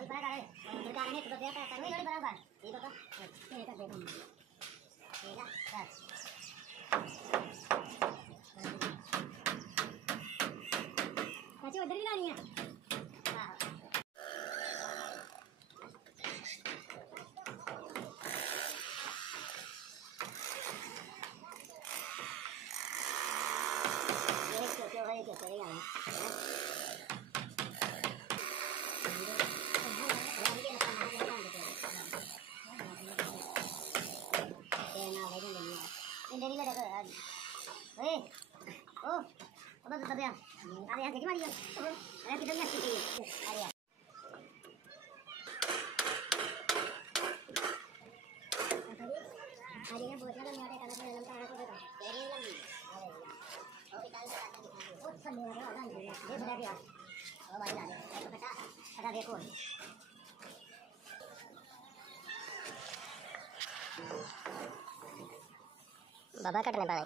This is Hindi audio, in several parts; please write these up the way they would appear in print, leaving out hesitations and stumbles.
अभी बड़ा गाड़ी तो गाड़ी नहीं तो देता है नहीं बराबर ये तो ये कर दे ठीक है बस बच्चे उधर भी लानी है हां ये क्यों है क्या चलेगा ini lah dah kan. Oh, apa tu tapi ya? Ada yang jadi mana dia? Ada kita lihat sikit. Ada. Ada yang buat jalan ada kalau dalam tanah tu tu. Jadi lagi. Oh kita lihat lagi. Oh semua orang dia sudah dia. Oh baiklah. Itu kata ada rekod. बाबा कटने पाए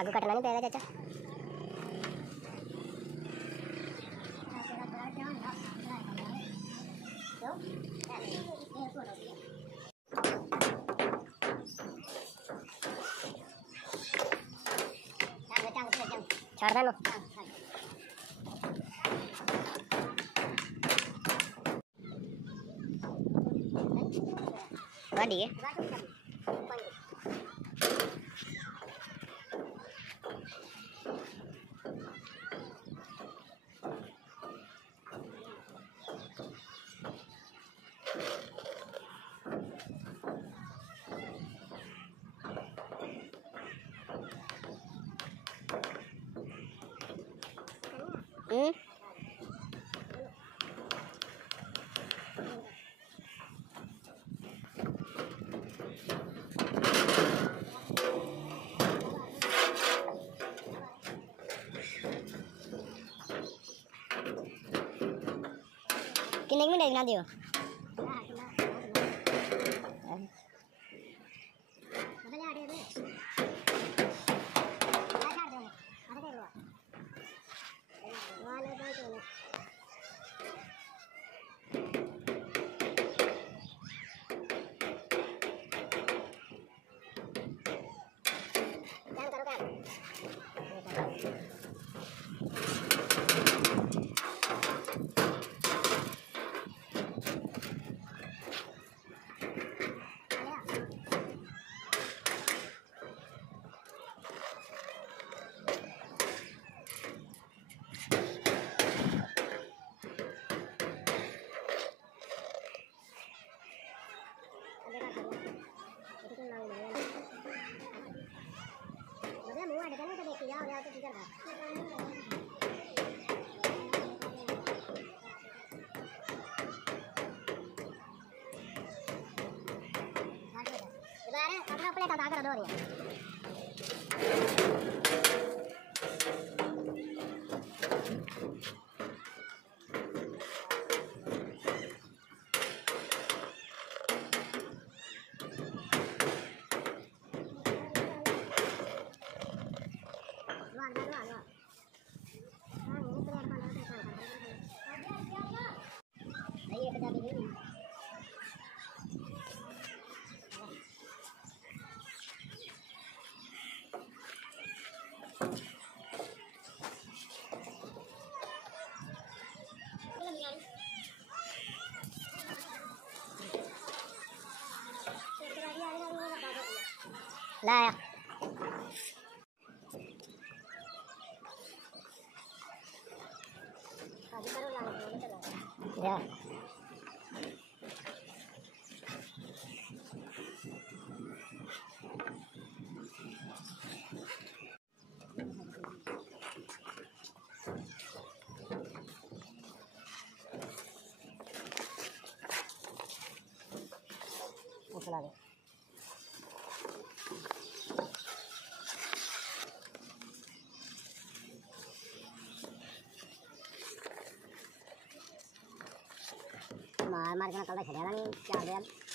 आगू कटना नहीं पड़ेगा चाचा छोड़ दे लो वादी है किन्ने मिनट बना दियो अपना प्लेट हटा कर दो रही लाया ya lagi मार मार के निकलता खेलेगा नहीं क्या